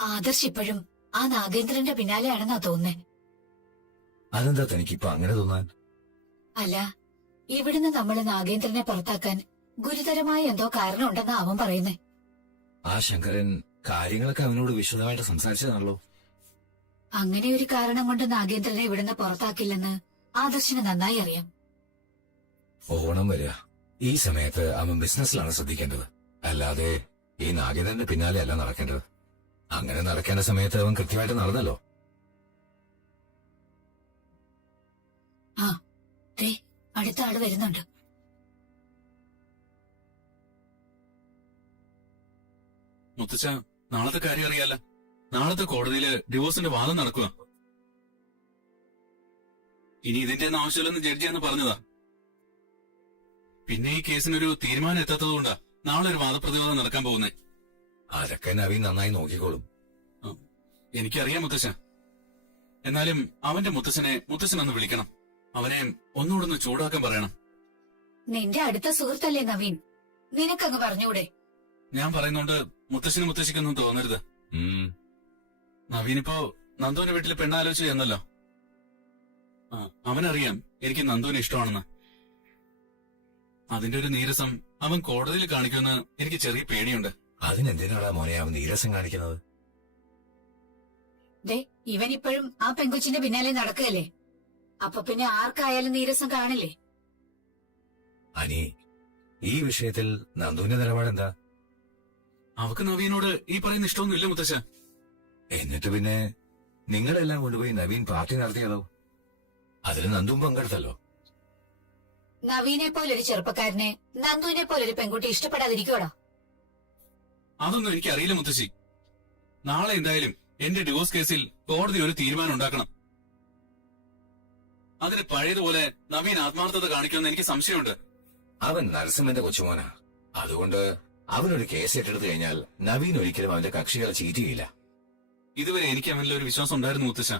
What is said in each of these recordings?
ആദർശ് ഇപ്പോഴും ആ നാഗേന്ദ്രന്റെ പിന്നാലെയാണെന്നാ തോന്നുന്നേ. അതെന്താ തനിക്കിപ്പോ അങ്ങനെ തോന്നാൻ? അല്ല, ഇവിടുന്ന് നമ്മള് നാഗേന്ദ്രനെ പുറത്താക്കാൻ ഗുരുതരമായ എന്തോ കാരണം ഉണ്ടെന്നാ അവൻ പറയുന്നേ. ആ ശങ്കരൻ കാര്യങ്ങളൊക്കെ അവനോട് വിശദമായിട്ട് സംസാരിച്ചതാണല്ലോ. അങ്ങനെ ഒരു കാരണം കൊണ്ട് നാഗേന്ദ്രനെ ഇവിടുന്ന് പുറത്താക്കില്ലെന്ന് ആദർശിന് നന്നായി അറിയാം. ഓണം വരിക. ഈ സമയത്ത് അവൻ ബിസിനസ്സിലാണ് ശ്രദ്ധിക്കേണ്ടത്, അല്ലാതെ ഈ നാഗേന്ദ്രന്റെ പിന്നാലെ അല്ല നടക്കേണ്ടത്. അങ്ങനെ നടക്കേണ്ട സമയത്ത് അവൻ കൃത്യമായിട്ട് നടന്നല്ലോ. ആ, ദേ അടുത്ത ആള് വരുന്നുണ്ട്. മുത്തച്ഛ, നാളത്തെ കാര്യം അറിയാല. നാളത്തെ കോടതിയില് ഡിവോഴ്സിന്റെ വാദം നടക്കുക. ഇനി ഇതിന്റെ ഒന്നും ആവശ്യമില്ലെന്ന് ജഡ്ജിയാന്ന് പറഞ്ഞതാ. പിന്നെ ഈ കേസിനൊരു തീരുമാനം എത്താത്തതുകൊണ്ടാ നാളെ ഒരു വാദപ്രതിവാദം നടക്കാൻ പോകുന്നേ. അതൊക്കെ നവീൻ നന്നായി നോക്കിക്കോളും. എനിക്കറിയാം മുത്തച്ഛ. എന്നാലും അവന്റെ മുത്തച്ഛനൊന്ന് വിളിക്കണം. അവനെ ഒന്നുകൂടൊന്ന് ചൂടാക്കാൻ പറയണം. നിന്റെ അടുത്ത സുഹൃത്തല്ലേ നവീൻ, നിനക്കങ്ങ് പറഞ്ഞൂടെ? ഞാൻ പറയുന്നോണ്ട് മുത്തശ്ശനും മുത്തശ്ശിക്കൊന്നും തോന്നരുത്. നവീനിപ്പോ നന്ദുവിന്റെ വീട്ടിൽ പെണ്ണാലോചിച്ചു എന്നല്ലോ. അവനറിയാം എനിക്ക് നന്ദുവിനെ ഇഷ്ടമാണെന്ന്. അതിന്റെ ഒരു നീരസം അവൻ കോടതിയിൽ കാണിക്കുമെന്ന് എനിക്ക് ചെറിയ പേടിയുണ്ട്. അതിനെന്തിനാടാ മോനെ അവൻ നീരസം കാണിക്കുന്നത്? ദേ ഇവനിപ്പോഴും ആ പെങ്കൊച്ചിന്റെ പിന്നാലെ നടക്കുകയല്ലേ, അപ്പൊ പിന്നെ ആർക്കായാലും നീരസം കാണില്ലേ? അനി, ഈ വിഷയത്തിൽ നന്ദുവിന്റെ നിലപാടെന്താ? അവക്ക് നവീനോട് ഈ പറയുന്ന ഇഷ്ടമൊന്നുമില്ല മുത്തശ്ശ. എന്നിട്ട് പിന്നെ നിങ്ങളെല്ലാം കൊണ്ടുപോയി നവീൻ പാർട്ടി നടത്തിയതോ? അതിന് നന്ദുവും പങ്കെടുത്തല്ലോ. നവീനെ പോലൊരു ചെറുപ്പക്കാരനെ നന്ദുവിനെ പോലൊരു പെൺകുട്ടി ഇഷ്ടപ്പെടാതിരിക്കോടാ? അതൊന്നും എനിക്ക് അറിയില്ല മുത്തശ്ശി. നാളെ എന്തായാലും എന്റെ ഡിവോഴ്സ് കേസിൽ കോടതി ഒരു തീരുമാനം ഉണ്ടാക്കണം. അതിന് പഴയതുപോലെ നവീൻ ആത്മാർത്ഥത കാണിക്കുമെന്ന് എനിക്ക് സംശയമുണ്ട്. അവൻ നരസിംഹന്റെ കൊച്ചുമോനാ. അതുകൊണ്ട് അവനൊരു കേസ് ഏറ്റെടുത്തു കഴിഞ്ഞാൽ നവീൻ ഒരിക്കലും അവന്റെ കക്ഷികളെ ചീറ്റ് ചെയ്യില്ല. ഇതുവരെ എനിക്ക് അവനിൽ ഒരു വിശ്വാസം ഉണ്ടായിരുന്നു മുത്തശ്ശ.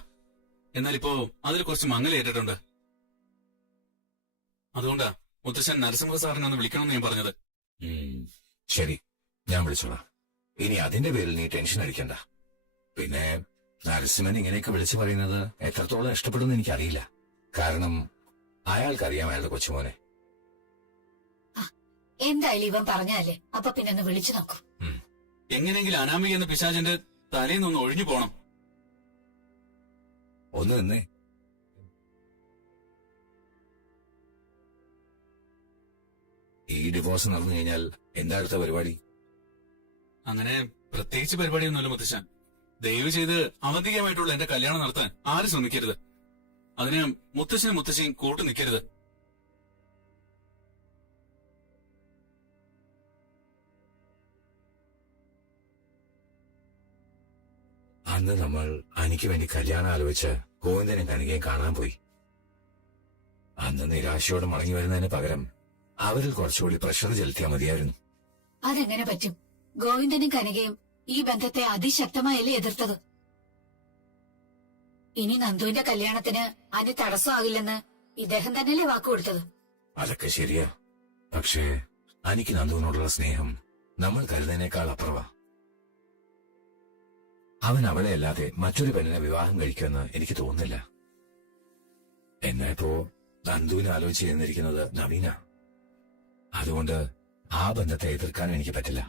എന്നാൽ ഇപ്പോ അതിൽ കുറച്ച് മങ്ങലേറ്റിട്ടുണ്ട്. അതുകൊണ്ടാ മുത്തശ്ശൻ നരസിംഹ സാറിനെ ഒന്ന് വിളിക്കണമെന്ന് ഞാൻ പറഞ്ഞത്. ശരി, ഞാൻ വിളിച്ചോളാം. ഇനി അതിന്റെ പേരിൽ നീ ടെൻഷൻ അടിക്കണ്ട. പിന്നെ നരസിംഹൻ ഇങ്ങനെയൊക്കെ വിളിച്ചു പറയുന്നത് എത്രത്തോളം ഇഷ്ടപ്പെടുമെന്ന് എനിക്കറിയില്ല. കാരണം അയാൾക്കറിയാം അയാളുടെ കൊച്ചുമോനെ. എന്തായാലും ഇവൻ പറഞ്ഞല്ലേ, അപ്പൊ പിന്നെ ഒന്ന് വിളിച്ചു നോക്കൂ. എങ്ങനെയെങ്കിലും അനാമിക എന്ന പിശാചിന്റെ തലേന്നൊന്ന് ഒഴിഞ്ഞു പോണം. ഒന്ന് നിന്നേ. ഈ ഡിവോഴ്സ് നടന്നു കഴിഞ്ഞാൽ എന്താ അടുത്ത പരിപാടി? അങ്ങനെ പ്രത്യേകിച്ച് പരിപാടിയൊന്നുമല്ല മുത്തശ്ശ. ദയവ് ചെയ്ത് അവന്തികമായിട്ടുള്ള എന്റെ കല്യാണം നടത്താൻ ആരും ശ്രമിക്കരുത്. അതിന് മുത്തശ്ശനും മുത്തശ്ശിയും കൂട്ടു നിൽക്കരുത്. അന്ന് നമ്മൾ അനിക്ക് വേണ്ടി കല്യാണം ആലോചിച്ച് ഗോവിന്ദനെ കനികയും കാണാൻ പോയി. അന്ന് നിരാശയോടെ മടങ്ങി വരുന്നതിന് പകരം അവരിൽ കുറച്ചുകൂടി പ്രഷർ ചെലുത്തിയാൽ മതിയായിരുന്നു. അതെങ്ങനെ പറ്റും? ഗോവിന്ദനും കനികയും ഈ ബന്ധത്തെ അതിശക്തമായല്ലേ എതിർത്തത്. ഇനി നന്ദുവിന്റെ കല്യാണത്തിന് അനി തടസ്സമാകില്ലെന്ന് ഇദ്ദേഹം തന്നെയല്ലേ വാക്കുകൊടുത്തത്. അതൊക്കെ ശരിയാ. പക്ഷേ അനിക്ക് നന്ദുവിനോടുള്ള സ്നേഹം നമ്മൾ കരുതുന്നതിനേക്കാൾ അപ്പുറവാ. അവൻ അവളെ അല്ലാതെ മറ്റൊരു പെണ്ണിനെ വിവാഹം കഴിക്കുമെന്ന് എനിക്ക് തോന്നുന്നില്ല. എന്നാ ഇപ്പോ നന്ദുവിനെ ആലോചിച്ച് ചെന്നിരിക്കുന്നത് നവീന. അതുകൊണ്ട് ആ ബന്ധത്തെ എതിർക്കാൻ എനിക്ക് പറ്റില്ല.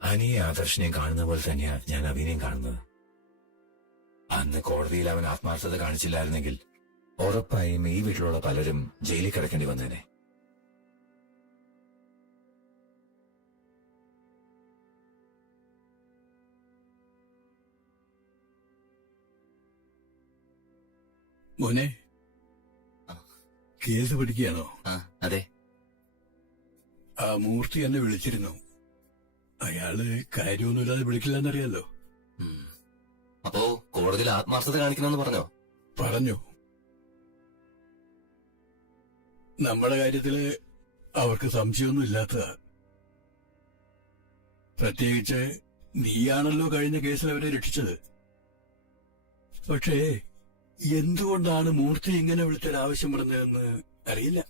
അനിയെ ആദർശിനെയും കാണുന്ന പോലെ തന്നെയാ ഞാൻ നവീനെയും കാണുന്നത്. അന്ന് കോടതിയിൽ അവൻ ആത്മാർത്ഥത കാണിച്ചില്ലായിരുന്നെങ്കിൽ ഉറപ്പായും ഈ വീട്ടിലുള്ള പലരും ജയിലിൽ കിടക്കേണ്ടി വന്നേനെ. മോനെ, കേസ് പഠിക്കുകയാണോ? അതെ. ആ മൂർത്തി എന്നെ വിളിച്ചിരുന്നു. അയാള് കാര്യമൊന്നുമില്ലാതെ വിളിക്കില്ലെന്നറിയാലോ. അപ്പോ കോടതിയിൽ ആത്മാർത്ഥത കാണിക്കണമെന്ന് പറഞ്ഞോ? പറഞ്ഞു. നമ്മുടെ കാര്യത്തില് അവർക്ക് സംശയമൊന്നും ഇല്ലാത്തതാ. പ്രത്യേകിച്ച് നീയാണല്ലോ കഴിഞ്ഞ കേസിൽ അവരെ രക്ഷിച്ചത്. പക്ഷേ എന്തുകൊണ്ടാണ് മൂർത്തി ഇങ്ങനെ വിളിച്ചൊരാവശ്യം പറഞ്ഞതെന്ന് അറിയില്ല.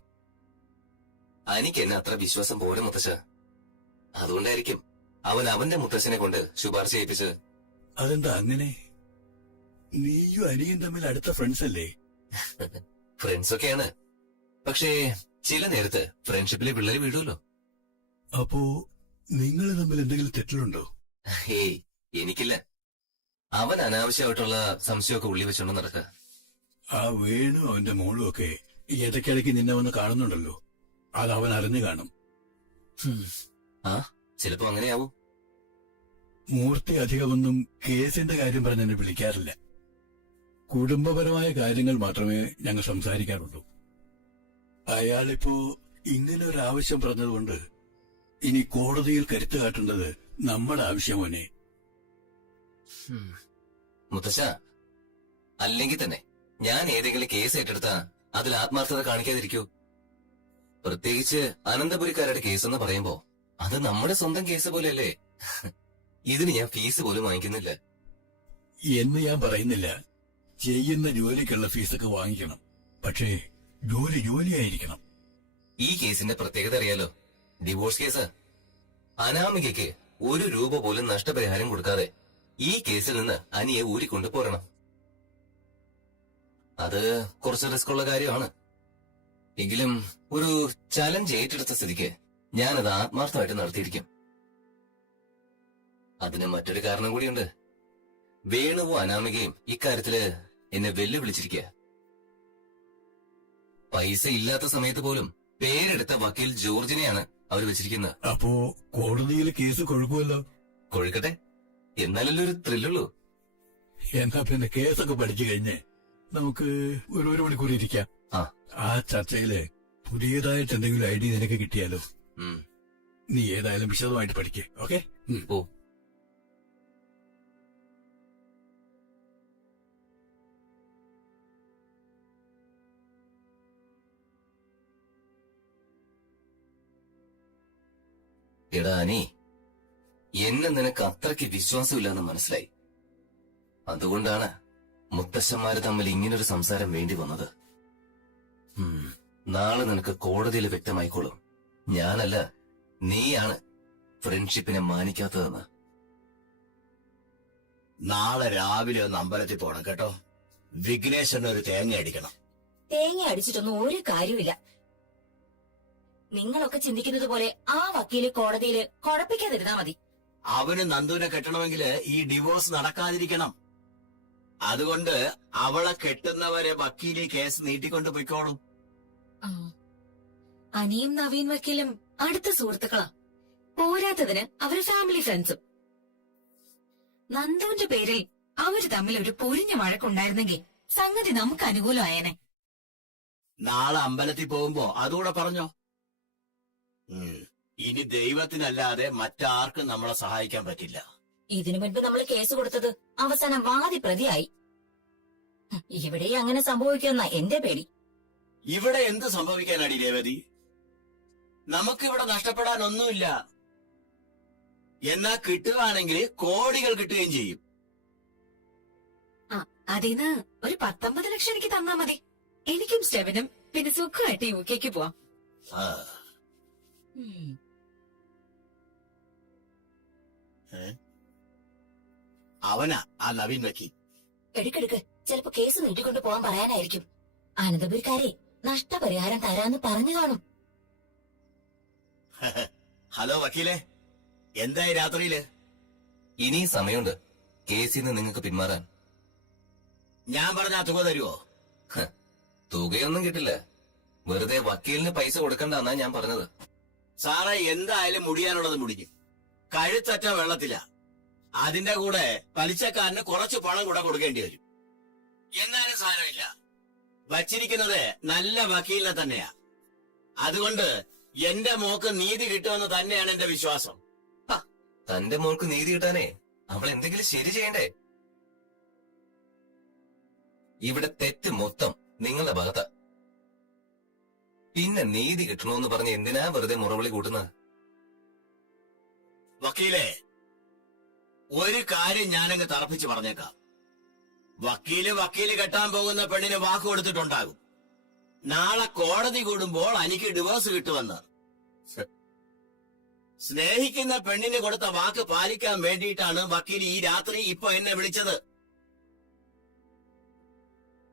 എനിക്ക് എന്നെ അത്ര വിശ്വാസം പോലും മുത്തശ്ശ. അതുകൊണ്ടായിരിക്കും അവൻ അവന്റെ മുത്തച്ഛനെ കൊണ്ട് ശുപാർശ ചെയ്യിപ്പിച്ചത്. അതെന്താ അങ്ങനെ? നീയും അനിയും തമ്മിൽ അടുത്ത ഫ്രണ്ട്സ് അല്ലേ? ഫ്രണ്ട്സൊക്കെയാണ്, പക്ഷേ ചില നേരത്ത് ഫ്രണ്ട്ഷിപ്പിലെ വിള്ളല് വീഴുമല്ലോ. അപ്പോ നിങ്ങൾ തമ്മിൽ എന്തെങ്കിലും തെറ്റിലുണ്ടോ? ഏയ്, എനിക്കില്ല. അവൻ അനാവശ്യമായിട്ടുള്ള സംശയമൊക്കെ ഉള്ളി വെച്ചോണ്ട് നടക്കുക. ആ വേണു അവന്റെ മോളും ഒക്കെ ഇടയ്ക്കിടയ്ക്ക് നിന്നെ വന്ന് കാണുന്നുണ്ടല്ലോ, അത് അവൻ അറിഞ്ഞു കാണും. ആ, ചിലപ്പോ അങ്ങനെയാവും. മൂർത്തി അധികമൊന്നും കേസിന്റെ കാര്യം പറഞ്ഞ് എന്നെ വിളിക്കാറില്ല. കുടുംബപരമായ കാര്യങ്ങൾ മാത്രമേ ഞങ്ങൾ സംസാരിക്കാറുള്ളൂ. അയാളിപ്പോ ഇങ്ങനെ ഒരു ആവശ്യം പറഞ്ഞതുകൊണ്ട് ഇനി കോടതിയിൽ കരുത്ത് കാട്ടേണ്ടത് നമ്മുടെ ആവശ്യം മോനെ. മുത്തശ്ശ, അല്ലെങ്കിൽ തന്നെ ഞാൻ ഏതെങ്കിലും കേസ് ഏറ്റെടുത്താ അതിൽ ആത്മാർത്ഥത കാണിക്കാതിരിക്കൂ. പ്രത്യേകിച്ച് അനന്തപുരിക്കാരുടെ കേസ് എന്ന് പറയുമ്പോ അത് നമ്മുടെ സ്വന്തം കേസ് പോലെയല്ലേ. ഇതിന് ഞാൻ ഫീസ് പോലും വാങ്ങിക്കുന്നില്ല. എന്ന് ഞാൻ പറയുന്നില്ല. ചെയ്യുന്ന ജോലിക്കുള്ള ഫീസൊക്കെ വാങ്ങിക്കണം, പക്ഷേ ജോലിയായിരിക്കണം. ഈ കേസിന്റെ പ്രത്യേകത അറിയാലോ, ഡിവോഴ്സ് കേസ്. അനാമികയ്ക്ക് 1 രൂപ പോലും നഷ്ടപരിഹാരം കൊടുക്കാതെ ഈ കേസിൽ നിന്ന് അനിയെ ഊരിക്കൊണ്ടു പോരണം. അത് കുറച്ച് റിസ്ക് ഉള്ള കാര്യമാണ്. എങ്കിലും ഒരു ചലഞ്ച് ഏറ്റെടുത്ത സ്ഥിതിക്ക് ഞാനത് ആത്മാർത്ഥമായിട്ട് നടത്തിയിരിക്കും. അതിന് മറ്റൊരു കാരണം കൂടിയുണ്ട്. വേണുവും അനാമികയും ഇക്കാര്യത്തില് എന്നെ വെല്ലുവിളിച്ചിരിക്കുക. പൈസ ഇല്ലാത്ത സമയത്ത് പോലും പേരെടുത്ത വക്കീൽ ജോർജിനെയാണ് അവർ വെച്ചിരിക്കുന്നത്. അപ്പോ കോടതിയിൽ കേസ് കൊഴുക്കുമല്ലോ. കൊഴുക്കട്ടെ, എന്നാലല്ലേ ഒരു ത്രില്ലുള്ളൂ. എന്നാ പിന്നെ കേസൊക്കെ പഠിച്ചു കഴിഞ്ഞ് നമുക്ക് ഒരു മണിക്കൂർ ഇരിക്കാം. ആ ചർച്ചയില് പുതിയതായിട്ട് എന്തെങ്കിലും ഐഡിയ നിനക്ക് കിട്ടിയാലോ? നീ ഏതായാലും വിശദമായിട്ട് പഠിക്കേ. ഓക്കെ? ഓ, എടാ അനി, എന്നെ നിനക്ക് അത്രയ്ക്ക് വിശ്വാസമില്ലെന്ന് മനസ്സിലായി. അതുകൊണ്ടാണ് മുത്തശ്ശന്മാര് തമ്മിൽ ഇങ്ങനൊരു സംസാരം വേണ്ടി വന്നത്. നാളെ നിനക്ക് കോടതിയിൽ വ്യക്തമായിക്കോളും, ഞാനല്ല നീയാണ് ഫ്രണ്ട്ഷിപ്പിനെ മാനിക്കാത്തതെന്ന്. നാളെ രാവിലെ ഒന്ന് അമ്പലത്തിൽ പോണം കേട്ടോ. വിഘ്നേശ്വരന് ഒരു തേങ്ങ അടിക്കണം. തേങ്ങ അടിച്ചിട്ടൊന്നും ഒരു കാര്യമില്ല. നിങ്ങളൊക്കെ ചിന്തിക്കുന്നത് പോലെ ആ വക്കീല് കോടതിയില് കുഴപ്പിക്കാതിരുന്നാ മതി. അവന് നന്ദുവിനെ കെട്ടണമെങ്കിൽ ഈ ഡിവോഴ്സ് നടക്കാതിരിക്കണം. അതുകൊണ്ട് അവളെ കെട്ടുന്നവരെ വക്കീല് കേസ് നീട്ടിക്കൊണ്ട് പോയിക്കോളും. അനിയും നവീൻ വക്കീലും അടുത്ത സുഹൃത്തുക്കളാ. പോരാത്തതിന് അവര് ഫാമിലി ഫ്രണ്ട്സും. നന്ദുവിന്റെ പേരിൽ അവര് തമ്മിൽ ഒരു പൊരിഞ്ഞ വഴക്കുണ്ടായിരുന്നെങ്കിൽ സംഗതി നമുക്ക് അനുകൂലമായേനെ. നാളെ അമ്പലത്തിൽ പോകുമ്പോ അതുകൂടെ പറഞ്ഞോ. ഇനി ദൈവത്തിനല്ലാതെ മറ്റാർക്കും നമ്മളെ സഹായിക്കാൻ പറ്റില്ല. ഇതിനു മുൻപ് നമ്മൾ കേസ് കൊടുത്തത് അവസാനം വാദി പ്രതിയായി. ഇവിടെ അങ്ങനെ സംഭവിക്കുന്ന എന്റെ പേടി. ഇവിടെ എന്ത് സംഭവിക്കാനാടി രേവതി? നമുക്കിവിടെ നഷ്ടപ്പെടാൻ ഒന്നുമില്ല. എന്നാ കിട്ടുകയാണെങ്കിൽ കോടികൾ കിട്ടുകയും ചെയ്യും. അതിന്ന് ഒരു 19 ലക്ഷം എനിക്ക് തന്നാ മതി. എനിക്കും സ്റ്റെവിനും പിന്നെ സുഖമായിട്ട് UK പോവാം. അവനാ ആ നവീൻ വക്കീൽ. എടുക്കെടുക്ക്, ചിലപ്പോ കേസ് നീട്ടിക്കൊണ്ട് പോകാൻ പറയാനായിരിക്കും. അനന്തപുരിക്കാരെ നഷ്ടപരിഹാരം തരാന്ന് പറഞ്ഞു കാണും. ഹലോ വക്കീലെ, എന്തായി രാത്രിയില്? ഇനി സമയമുണ്ട് കേസിൽ നിന്ന് നിങ്ങൾക്ക് പിന്മാറാൻ. ഞാൻ പറഞ്ഞ തുക തരുവോ? തുകയൊന്നും കിട്ടില്ല. വെറുതെ വക്കീലിന് പൈസ കൊടുക്കണ്ടെന്നാ ഞാൻ പറഞ്ഞത്. സാറേ, എന്തായാലും മുടിയാനുള്ളത് മുടിക്കും. കഴുത്തറ്റ വെള്ളത്തില. അതിന്റെ കൂടെ പലിശക്കാരന് കുറച്ച് പണം കൂടെ കൊടുക്കേണ്ടി വരും. എന്നാലും സാരമില്ല, വച്ചിരിക്കുന്നത് നല്ല വക്കീലിനെ തന്നെയാ. അതുകൊണ്ട് എന്റെ മോക്ക് നീതി കിട്ടുമെന്ന് തന്നെയാണ് എന്റെ വിശ്വാസം. തന്റെ മോൾക്ക് നീതി കിട്ടാനേ അവൾ എന്തെങ്കിലും ശരി ചെയ്യണ്ടേ? ഇവിടെ തെറ്റ് മൊത്തം നിങ്ങളുടെ ഭാഗത്താ. പിന്നെ നീതി കിട്ടണോന്ന് പറഞ്ഞ് എന്തിനാ വെറുതെ മുറവിളി കൂട്ടുന്നത്? വക്കീലെ, ഒരു കാര്യം ഞാനങ്ങ് തറപ്പിച്ച് പറഞ്ഞേക്കാം. വക്കീല് കെട്ടാൻ പോകുന്ന പെണ്ണിന് വാക്ക് കൊടുത്തിട്ടുണ്ടാകും. നാളെ കോടതി കൂടുമ്പോൾ എനിക്ക് ഡിവോഴ്സ് കിട്ടുമെന്ന്. സ്നേഹിക്കുന്ന പെണ്ണിന് കൊടുത്ത വാക്ക് പാലിക്കാൻ വേണ്ടിയിട്ടാണ് വക്കീൽ ഈ രാത്രി ഇപ്പൊ എന്നെ വിളിച്ചത്.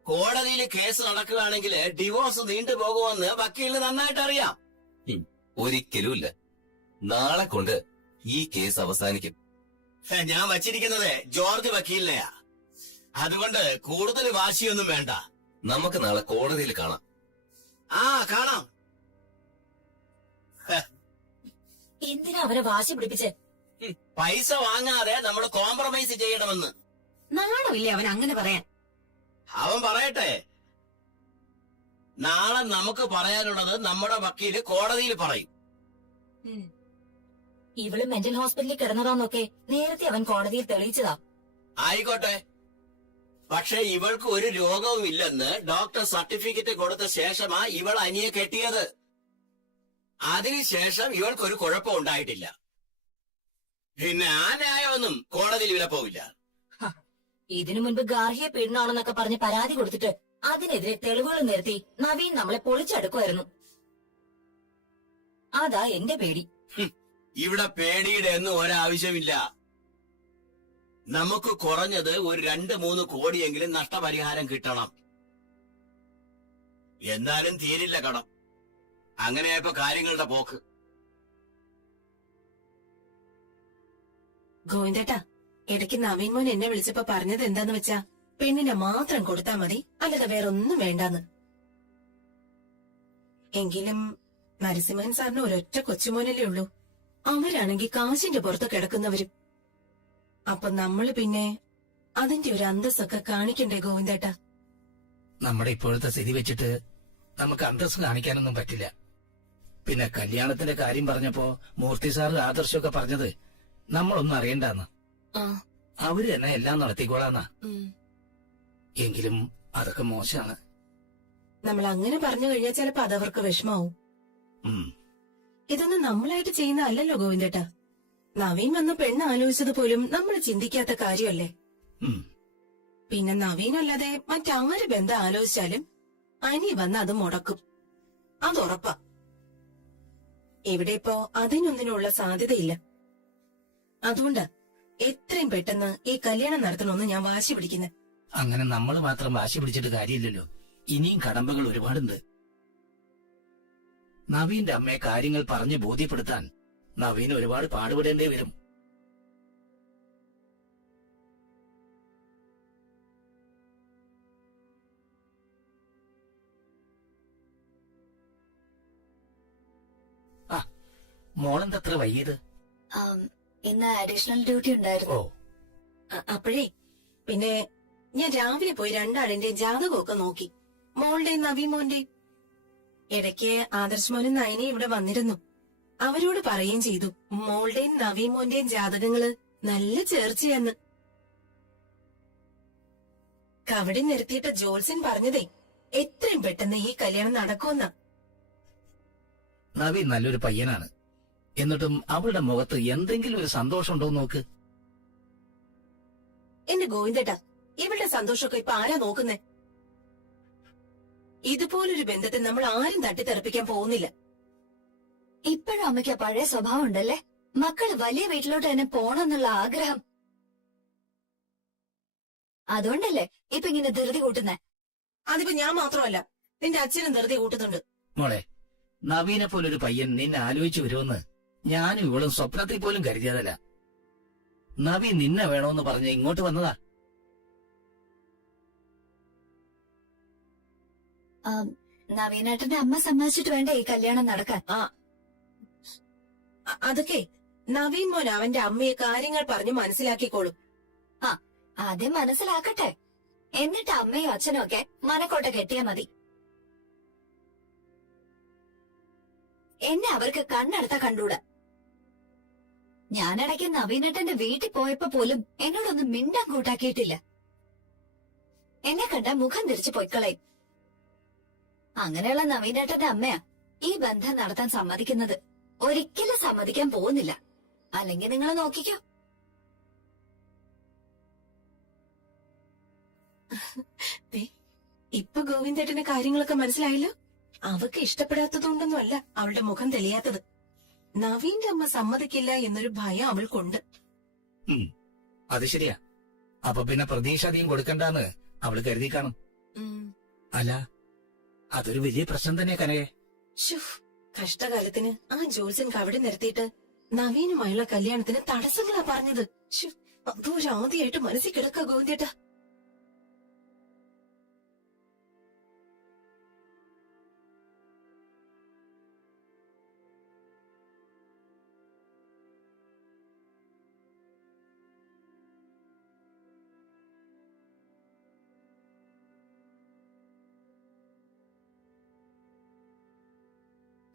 കോടതിയിൽ കേസ് നടക്കുകയാണെങ്കിൽ ഡിവോഴ്സ് നീണ്ടുപോകുമെന്ന് വക്കീലിന് നന്നായിട്ട് അറിയാം. ഒരിക്കലുമില്ല. നാളെ കൊണ്ട് ഈ കേസ് അവസാനിക്കും. ഞാൻ വച്ചിരിക്കുന്നത് ജോർജ് വക്കീലിനെയാ. അതുകൊണ്ട് കൂടുതൽ വാശിയൊന്നും വേണ്ട. നമുക്ക് നാളെ കോടതിയിൽ കാണാം. ആ, കാണാം. എന്തിനാ അവരെ വാശി പിടിപ്പിച്ച്? പൈസ വാങ്ങാതെ നമ്മൾ കോംപ്രമൈസ് ചെയ്യണമെന്ന്. നാണമില്ലേ അവൻ അങ്ങനെ പറയാൻ? അവൻ പറയട്ടെ. നാളെ നമുക്ക് പറയാനുള്ളത് നമ്മുടെ വക്കീല് കോടതിയിൽ പറയും. ഇവള് മെന്റൽ ഹോസ്പിറ്റലിൽ കിടന്നതാന്നൊക്കെ നേരത്തെ അവൻ കോടതിയിൽ തെളിയിച്ചതാ. ആയിക്കോട്ടെ. പക്ഷെ ഇവൾക്ക് ഒരു രോഗവും ഇല്ലെന്ന് ഡോക്ടർ സർട്ടിഫിക്കറ്റ് കൊടുത്ത ശേഷമാ ഇവൾ അനിയെ കെട്ടിയത്. അതിനുശേഷം ഇവൾക്കൊരു കുഴപ്പം ഉണ്ടായിട്ടില്ല. പിന്നെ ആ ന്യായമൊന്നും കോടതിയിൽ വില പോവില്ല. ഇതിനു മുൻപ് ഗാർഹിക പീഡനമാണെന്നൊക്കെ പറഞ്ഞ് പരാതി കൊടുത്തിട്ട് അതിനെതിരെ തെളിവുകൾ നിരത്തി നവീൻ നമ്മളെ പൊളിച്ചടുക്കുമായിരുന്നു. അതാ എന്റെ പേടി. ഇവിടെ പേടിയുടെ ഒന്നും ഒരാവശ്യമില്ല. നമുക്ക് കുറഞ്ഞത് ഒരു 2-3 കോടിയെങ്കിലും നഷ്ടപരിഹാരം കിട്ടണം. എന്നാലും തീരില്ല കടം. അങ്ങനെയായപ്പോ കാര്യങ്ങളുടെ പോക്ക്. ഗോവിന്ദേട്ടാ, ഇടയ്ക്ക് നവീൻ മോൻ എന്നെ വിളിച്ചപ്പോ പറഞ്ഞത് എന്താന്ന് വെച്ചാ പെണ്ണിനെ മാത്രം കൊടുത്താ മതി, അല്ലാതെ വേറൊന്നും വേണ്ടാന്ന്. എങ്കിലും നരസിംഹൻ സാറിന് ഒരൊറ്റ കൊച്ചുമോനല്ലേ ഉള്ളൂ. അവരാണെങ്കി കാശിന്റെ പുറത്ത് കിടക്കുന്നവരും. അപ്പൊ നമ്മള് പിന്നെ അതിന്റെ ഒരു അന്തസ്സൊക്കെ കാണിക്കണ്ടേ ഗോവിന്ദേട്ടാ? നമ്മുടെ ഇപ്പോഴത്തെ സ്ഥിതി വെച്ചിട്ട് നമുക്ക് അന്തസ് കാണിക്കാനൊന്നും പറ്റില്ല. പിന്നെ കല്യാണത്തിന്റെ കാര്യം പറഞ്ഞപ്പോ മൂർത്തി സാറ് ആദർശമൊക്കെ പറഞ്ഞത് നമ്മളൊന്നും അറിയണ്ടെന്ന്. ആ, അവര് തന്നെ എല്ലാം നടത്തിക്കോളാന്നാ. ഉം. എങ്കിലും അതൊക്കെ മോശമാണ്. നമ്മൾ അങ്ങനെ പറഞ്ഞു കഴിഞ്ഞാൽ ചിലപ്പോ അതവർക്ക് വിഷമാവും. ഉം. ഇതൊന്നും നമ്മളായിട്ട് ചെയ്യുന്ന അല്ലല്ലോ ഗോവിന്ദേട്ടാ. നവീൻ വന്ന് പെണ്ണ് ആലോചിച്ചത് പോലും നമ്മൾ ചിന്തിക്കാത്ത കാര്യമല്ലേ? ഉം. പിന്നെ നവീൻ അല്ലാതെ മറ്റാര് ബന്ധം ആലോചിച്ചാലും അനി വന്ന് അത് മുടക്കും. അതുറപ്പാ. ഇവിടെ ഇപ്പോ അതിനൊന്നിനുള്ള സാധ്യതയില്ല. അതുകൊണ്ട് എത്രയും പെട്ടെന്ന് ഈ കല്യാണം നടത്തണമെന്ന് ഞാൻ വാശി പിടിക്കുന്നത്. അങ്ങനെ നമ്മൾ മാത്രം വാശി പിടിച്ചിട്ട് കാര്യമില്ലല്ലോ. ഇനിയും കടമ്പകൾ ഒരുപാടുണ്ട്. നവീന്റെ അമ്മയെ കാര്യങ്ങൾ പറഞ്ഞ് ബോധ്യപ്പെടുത്താൻ നവീൻ ഒരുപാട് പാടുപെടേണ്ടി വരും. ആ, മോളെന്തത്ര വൈകിയത്? ഇന്ന് അഡീഷണൽ ഡ്യൂട്ടി ഉണ്ടായിരുന്നു. ഓ, അപ്പോഴേ പിന്നെ ഞാൻ രാവിലെ പോയി രണ്ടാളിന്റെ ജാതകമൊക്കെ നോക്കി, മോളുടെയും നവീൻ മോന്റെയും. ഇടയ്ക്ക് ആദർശ് മോനും നയനയും ഇവിടെ വന്നിരുന്നു. അവരോട് പറയുകയും ചെയ്തു മോളുടെയും നവീൻ മോന്റെയും ജാതകങ്ങള് നല്ല ചേർച്ചയെന്ന്. കവടി നിർത്തിയിട്ട് ജോത്സ്യൻ പറഞ്ഞതേ എത്രയും പെട്ടെന്ന് ഈ കല്യാണം നടക്കുമെന്ന. നവീൻ നല്ലൊരു പയ്യനാണ്. എന്നിട്ടും അവളുടെ മുഖത്ത് എന്തെങ്കിലും ഒരു സന്തോഷമുണ്ടോ നോക്ക്. എന്റെ ഗോവിന്ദേട്ടാ, ഇവളുടെ സന്തോഷമൊക്കെ ഇപ്പൊ ആരാ നോക്കുന്നേ? ഇതുപോലൊരു ബന്ധത്തെ നമ്മൾ ആരും തട്ടിത്തെറിപ്പിക്കാൻ പോകുന്നില്ല. ഇപ്പോഴും അമ്മയ്ക്ക് ആ പഴയ സ്വഭാവം ഉണ്ടല്ലേ? മക്കള് വലിയ വീട്ടിലോട്ട് തന്നെ പോണെന്നുള്ള ആഗ്രഹം. അതുകൊണ്ടല്ലേ ഇപ്പൊ ഇങ്ങനെ ധൃതി കൂട്ടുന്നേ? അതിപ്പോ ഞാൻ മാത്രമല്ല, നിന്റെ അച്ഛനും ധൃതി കൂട്ടുന്നുണ്ട്. മോളെ, നവീനെ പോലൊരു പയ്യൻ നിന്നെ ആലോചിച്ചു വരുമെന്ന് ഞാനും ഇവളും സ്വപ്നത്തിൽ പോലും കരുതിയതല്ല. നവീൻ നിന്നെ വേണോന്ന് പറഞ്ഞ് ഇങ്ങോട്ട് വന്നതാ. നവീനേട്ടന്റെ അമ്മ സമ്മതിച്ചിട്ട് വേണ്ടേ ഈ കല്യാണം നടക്കാൻ? അതൊക്കെ നവീൻ മോൻ അവന്റെ അമ്മയെ കാര്യങ്ങൾ പറഞ്ഞ് മനസ്സിലാക്കിക്കോളും. ആദ്യം മനസ്സിലാക്കട്ടെ, എന്നിട്ട് അമ്മയും അച്ഛനും ഒക്കെ മനക്കോട്ട കെട്ടിയാ മതി. എന്നെ അവർക്ക് കണ്ണടത്ത കണ്ടൂടാ. ഞാനിടയ്ക്ക് നവീനേട്ടന്റെ വീട്ടിൽ പോയപ്പോ പോലും എന്നോടൊന്നും മിണ്ടാൻ കൂട്ടാക്കിയിട്ടില്ല. എന്നെ കണ്ട മുഖം തിരിച്ചു പൊയ്ക്കളയും. അങ്ങനെയുള്ള നവീനേട്ടന്റെ അമ്മയാ ഈ ബന്ധം നടത്താൻ സമ്മതിക്കുന്നത്. ഒരിക്കലും സമ്മതിക്കാൻ പോകുന്നില്ല. അല്ലെങ്കിൽ നിങ്ങൾ നോക്കിക്കോ. ഇപ്പൊ ഗോവിന്ദേട്ടന്റെ കാര്യങ്ങളൊക്കെ മനസ്സിലായല്ലോ. അവക്ക് ഇഷ്ടപ്പെടാത്തതുകൊണ്ടൊന്നും അല്ല അവളുടെ മുഖം തെളിയാത്തത്. നവീന്റെ അമ്മ സമ്മതിക്കില്ല എന്നൊരു ഭയം അവൾക്കുണ്ട്. അത് ശരിയാ. അപ്പൊ പിന്നെ പ്രതീക്ഷ അധികം കൊടുക്കണ്ടെന്ന് അവള് കരുതി കാണും. അല്ല, അതൊരു വലിയ പ്രശ്നം തന്നെ കനകെ. ശ്ശോ, കഷ്ടകാലത്തിന് ആ ജോത്സ്യൻ കവടി നിരത്തിയിട്ട് നവീനുമായുള്ള കല്യാണത്തിന് തടസ്സങ്ങളാ പറഞ്ഞത്. ശ്ശോ, അതോ ആദ്യമായിട്ട് മനസ്സിൽ കിടക്ക ഗോവിന്ദേട്ടാ.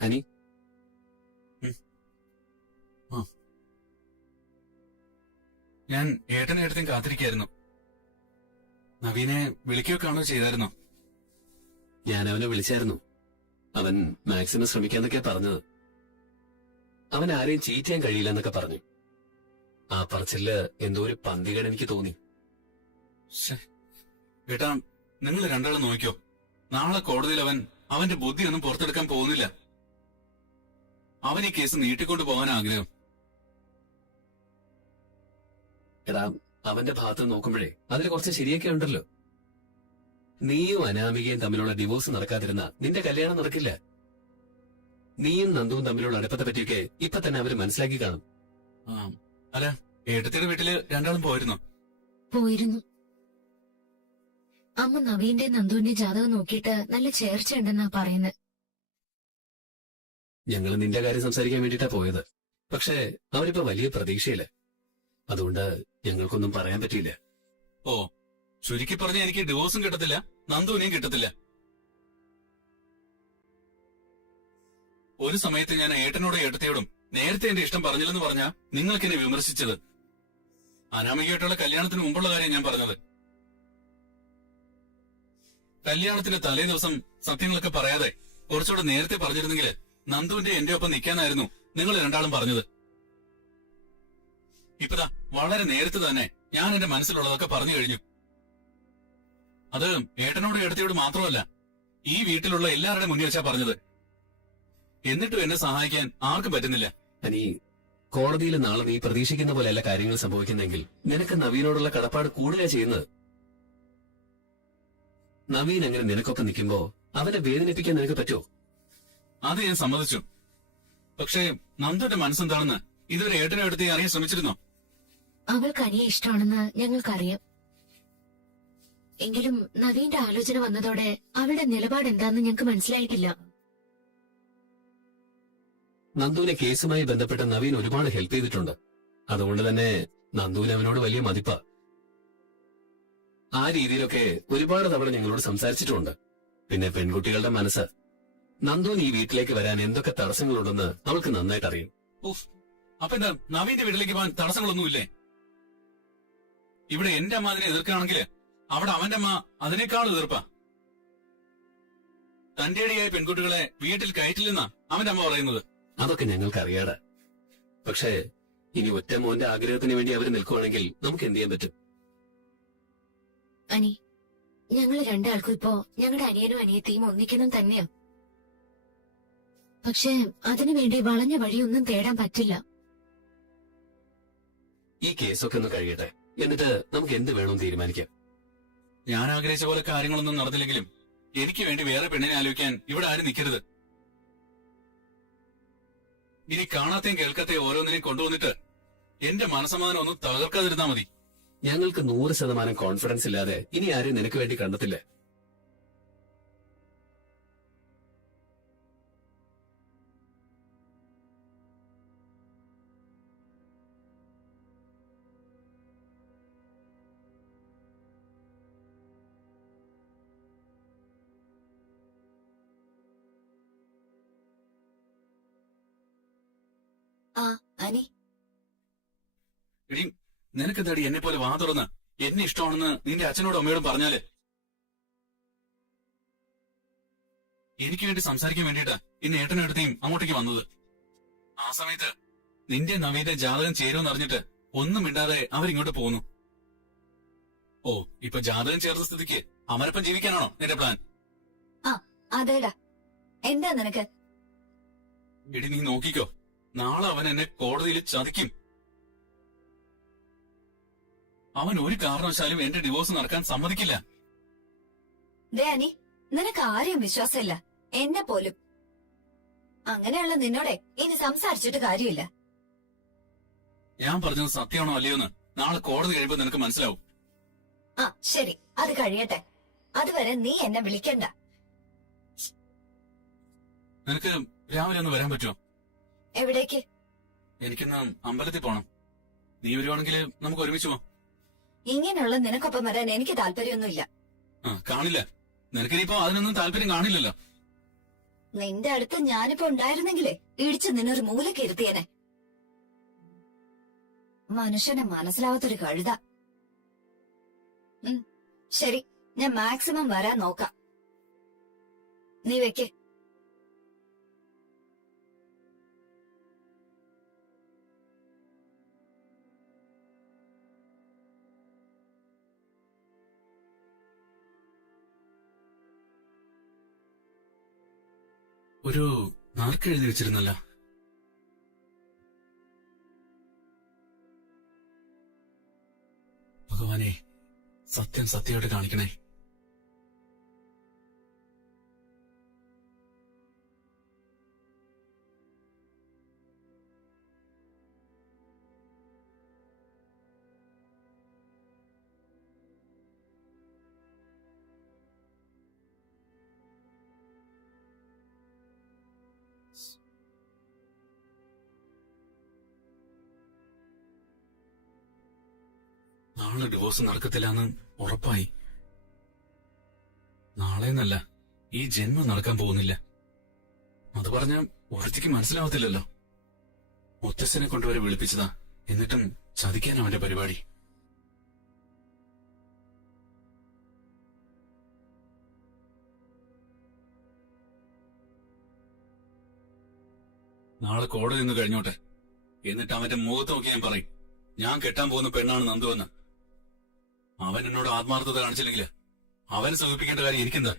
അനി, ഞാൻ ഏട്ടനും കാത്തിരിക്കായിരുന്നു. നവീനെ വിളിക്കുകയോ കാണുകയോ ചെയ്തായിരുന്നോ? ഞാൻ അവനെ വിളിച്ചായിരുന്നു. അവൻ മാക്സിമം ശ്രമിക്കാന്നൊക്കെ പറഞ്ഞത്. അവൻ ആരെയും ചീറ്റ് ചെയ്യാൻ കഴിയില്ല എന്നൊക്കെ പറഞ്ഞു. ആ പറച്ചില് എന്തോ ഒരു പന്തികേട് എനിക്ക് തോന്നി. ഏട്ടാ, നിങ്ങൾ രണ്ടാളും നോക്കിയോ, നാളെ കോടതിയിൽ അവന്റെ ബുദ്ധിയൊന്നും പുറത്തെടുക്കാൻ പോകുന്നില്ല. അവൻ ഈ കേസ് നീട്ടിക്കൊണ്ടു പോകാൻ ആഗ്രഹം. എടാ, അവന്റെ ഭാഗത്ത് നോക്കുമ്പോഴേ അതിൽ കുറച്ച് ശരിയൊക്കെ ഉണ്ടല്ലോ. നീയും അനാമികയും തമ്മിലുള്ള ഡിവോഴ്സ് നടക്കാതിരുന്ന നിന്റെ കല്യാണം നടക്കില്ല. നീയും നന്ദുവും തമ്മിലുള്ള അടുപ്പത്തെ പറ്റിയൊക്കെ ഇപ്പൊ തന്നെ അവര് മനസ്സിലാക്കി കാണും. അല്ല, ഏട്ടത്തിയുടെ വീട്ടില് രണ്ടാളും പോയിരുന്നോ? പോയിരുന്നു. അമ്മ നവീന്റെ നന്ദുവിന്റെ ജാതകം നോക്കിയിട്ട് നല്ല ചേർച്ചയുണ്ടെന്നാ പറയുന്നത്. ഞങ്ങൾ നിന്റെ കാര്യം സംസാരിക്കാൻ വേണ്ടിയിട്ടാ പോയത്. പക്ഷേ അവരിപ്പോ വലിയ പ്രതീക്ഷയില്ല. അതുകൊണ്ട് ഞങ്ങൾക്കൊന്നും പറയാൻ പറ്റിയില്ല. ഓ, ചുരുക്കി പറഞ്ഞ എനിക്ക് ഡിവോഴ്സും കിട്ടത്തില്ല, നന്ദുവിനെയും കിട്ടത്തില്ല. ഒരു സമയത്ത് ഞാൻ ഏട്ടനോടും ഏട്ടത്തിയോടും നേരത്തെ എന്റെ ഇഷ്ടം പറഞ്ഞില്ലെന്ന് പറഞ്ഞാ നിങ്ങൾക്ക് എന്നെ വിമർശിച്ചത്. അനാമികയായിട്ടുള്ള കല്യാണത്തിന് മുമ്പുള്ള കാര്യം ഞാൻ പറഞ്ഞത്. കല്യാണത്തിന്റെ തലേ ദിവസം സത്യങ്ങളൊക്കെ പറയാതെ കുറച്ചുകൂടെ നേരത്തെ പറഞ്ഞിരുന്നെങ്കിൽ നന്ദുവിന്റെ എന്റെ ഒപ്പം നിൽക്കാനായിരുന്നു നിങ്ങൾ രണ്ടാളും പറഞ്ഞത്. ഇപ്പതാ വളരെ നേരത്തെ തന്നെ ഞാൻ എന്റെ മനസ്സിലുള്ളതൊക്കെ പറഞ്ഞു കഴിഞ്ഞു. അത് ഏട്ടനോട് ഏട്ടത്തിയോട് മാത്രമല്ല, ഈ വീട്ടിലുള്ള എല്ലാവരുടെ മുന്നിൽ വെച്ചാ പറഞ്ഞത്. എന്നിട്ടും എന്നെ സഹായിക്കാൻ ആർക്കും പറ്റുന്നില്ല. അനി, കോടതിയിൽ നാളെ നീ പ്രതീക്ഷിക്കുന്ന പോലെയല്ല കാര്യങ്ങൾ സംഭവിക്കുന്നെങ്കിൽ നിനക്ക് നവീനോടുള്ള കടപ്പാട് കൂടുക ചെയ്യുന്നത്. നവീൻ അങ്ങനെ നിനക്കൊപ്പം നിൽക്കുമ്പോ അവനെ വേദനിപ്പിക്കാൻ നിനക്ക് പറ്റുമോ? അത് ഞാൻ സമ്മതിച്ചു. പക്ഷേ നന്ദുന്റെ മനസ്സെന്താണെന്ന് ഇതുവരെ ഏട്ടനെ എടുത്ത് അറിയാൻ ശ്രമിച്ചിരുന്നോ? അവൾക്ക് അനിയെ ഇഷ്ടമാണെന്ന് ഞങ്ങൾക്കറിയാം. എങ്കിലും നവീന്റെ ആലോചന വന്നതോടെ അവളുടെ നിലപാട് എന്താന്ന് ഞങ്ങൾക്ക് മനസ്സിലായിട്ടില്ല. നന്ദുവിനെ കേസുമായി ബന്ധപ്പെട്ട് നവീൻ ഒരുപാട് ഹെൽപ്പ് ചെയ്തിട്ടുണ്ട്. അതുകൊണ്ട് തന്നെ നന്ദുവിന് അവനോട് വലിയ മതിപ്പാ. ആ രീതിയിലൊക്കെ ഒരുപാട് തവണ ഞങ്ങളോട് സംസാരിച്ചിട്ടുണ്ട്. പിന്നെ പെൺകുട്ടികളുടെ മനസ്സ്. നന്ദുവിന് ഈ വീട്ടിലേക്ക് വരാൻ എന്തൊക്കെ തടസ്സങ്ങളുണ്ടെന്ന് അവൾക്ക് നന്നായിട്ട് അറിയും. അപ്പൊ എന്താ നവീന്റെ വീട്ടിലേക്ക് പോകാൻ തടസ്സങ്ങളൊന്നുമില്ലേ? ഇവിടെ എന്റെ അമ്മ അതിനെ എതിർക്കുകയാണെങ്കിൽ അവിടെ അവന്റെ അമ്മ അതിനേക്കാൾ എതിർപ്പാ. തന്റേടിയായ പെൺകുട്ടികളെ വീട്ടിൽ കയറ്റില്ലെന്നാ അവന്റെ അമ്മ പറയുന്നത്. അതൊക്കെ ഞങ്ങൾക്ക് അറിയാടാ. പക്ഷേ ഇനി ഒറ്റ മോന്റെ ആഗ്രഹത്തിന് വേണ്ടി അവർ നിൽക്കുവാണെങ്കിൽ നമുക്ക് എന്ത് ചെയ്യാൻ പറ്റും? അനി, ഞങ്ങള് രണ്ടാൾക്കും ഇപ്പോ ഞങ്ങളുടെ അനിയനും അനിയത്തിയും ഒന്നിക്കണം തന്നെയാ. പക്ഷേ അതിനുവേണ്ടി വളഞ്ഞ വഴിയൊന്നും തേടാൻ പറ്റില്ല. ഈ കേസൊക്കെ ഒന്ന് കഴിയട്ടെ, എന്നിട്ട് നമുക്ക് എന്ത് വേണമെന്ന് തീരുമാനിക്കാം. ഞാൻ ആഗ്രഹിച്ച പോലെ കാര്യങ്ങളൊന്നും നടന്നില്ലെങ്കിലും എനിക്ക് വേണ്ടി വേറെ പെണ്ണിനെ ആലോചിക്കാൻ ഇവിടെ ആരും നിൽക്കരുത്. ഇനി കാണാത്തെയും കേൾക്കാത്തെയും ഓരോന്നിനെയും കൊണ്ടുവന്നിട്ട് എന്റെ മനസ്സമാധാനം ഒന്നും തകർക്കാതിരുന്നാ മതി. ഞങ്ങൾക്ക് 100% കോൺഫിഡൻസ് ഇല്ലാതെ ഇനി ആരും നിനക്ക് വേണ്ടി കണ്ടെത്തില്ല. ആ അനി, എടി, നിനക്കെന്താടി എന്നെ പോലെ വാ തുറന്ന് എന്നെ ഇഷ്ടമാണെന്ന് നിന്റെ അച്ഛനോടും അമ്മയോടും പറഞ്ഞാല്? എനിക്ക് വേണ്ടി സംസാരിക്കാൻ വേണ്ടിയിട്ടാ ഇന്ന് ഏട്ടനും എടുത്തേയും അങ്ങോട്ടേക്ക് വന്നത്. ആ സമയത്ത് നിന്റെ നവീന്റെ ജാതകം ചേരുമെന്ന് അറിഞ്ഞിട്ട് ഒന്നും മിണ്ടാതെ അവരിങ്ങോട്ട് പോന്നു. ഓ, ഇപ്പൊ ജാതകം ചേർന്ന സ്ഥിതിക്ക് അവനൊപ്പം ജീവിക്കാനാണോ നിന്റെ പ്ലാൻ? അതേടാ. എന്താ നിനക്ക്? എടി, നീ നോക്കിക്കോ, നാളെ അവൻ എന്നെ കോടതിയിൽ ചതിക്കും. അവൻ ഒരു കാരണവശാലും എന്റെ ഡിവോഴ്സ് നടക്കാൻ സമ്മതിക്കില്ല. ദേ അനി, നിനക്ക് ആരെയും വിശ്വാസമില്ല, എന്നെ പോലും. അങ്ങനെയുള്ള നിന്നോടെ ഇനി സംസാരിച്ചിട്ട് കാര്യമില്ല. ഞാൻ പറഞ്ഞത് സത്യമാണോ അല്ലയോന്ന് നാളെ കോടതി കഴിയുമ്പോ നിനക്ക് മനസ്സിലാവും. ആ ശരി, അത് കഴിയട്ടെ. അതുവരെ നീ എന്നെ വിളിക്കണ്ട. നിനക്ക് രാവിലെ ഒന്ന് വരാൻ പറ്റുമോ? എവിടേക്ക്? എനിക്കിന്ന് അമ്പലത്തിൽ പോണം. നീ വരുവാണെങ്കിൽ നമുക്ക് ഒരുമിച്ച് പോവാം. ഇങ്ങനെയുള്ള നിനക്കൊപ്പം വരാൻ എനിക്ക് താല്പര്യമൊന്നുമില്ല. കാണില്ല. നിനക്കിനിപ്പോ അതിനൊന്നും താല്പര്യം കാണില്ലല്ലോ. നിന്റെ അടുത്ത് ഞാനിപ്പോ ഉണ്ടായിരുന്നെങ്കിലേ ഇടിച്ച് നിന്നൊരു മൂലക്ക് ഇരുത്തിയനെ. മനുഷ്യനെ മനസ്സിലാവാത്തൊരു കഴുത. ശരി, ഞാൻ മാക്സിമം വരാൻ നോക്കാം. നീ വെക്ക്. ഒരു മാർക്ക് എഴുതി വെച്ചിരുന്നല്ലോ. ഭഗവാനെ, സത്യം സത്യമായിട്ട് കാണിക്കണേ. നാളെ ഡിവോഴ്സ് നടക്കത്തില്ലാന്ന് ഉറപ്പായി. നാളെന്നല്ല, ഈ ജന്മം നടക്കാൻ പോകുന്നില്ല. അത് പറഞ്ഞ ഒരുത്തിക്ക് മനസ്സിലാവത്തില്ലല്ലോ. മുത്തച്ഛനെ കൊണ്ടുവരെ വിളിപ്പിച്ചതാ, എന്നിട്ടും ചതിക്കാൻ അവന്റെ പരിപാടി. നാളെ കോടതി നിന്ന് കഴിഞ്ഞോട്ടെ. എന്നിട്ട് അവന്റെ മുഖത്ത് നോക്കി ഞാൻ പറയും, ഞാൻ കെട്ടാൻ പോകുന്ന പെണ്ണാണ് നന്ദുവെന്ന്. അവൻ എന്നോട് ആത്മാർത്ഥത കാണിച്ചില്ലെങ്കിൽ അവനെ സുഖിപ്പിക്കേണ്ട കാര്യം എനിക്കെന്താ?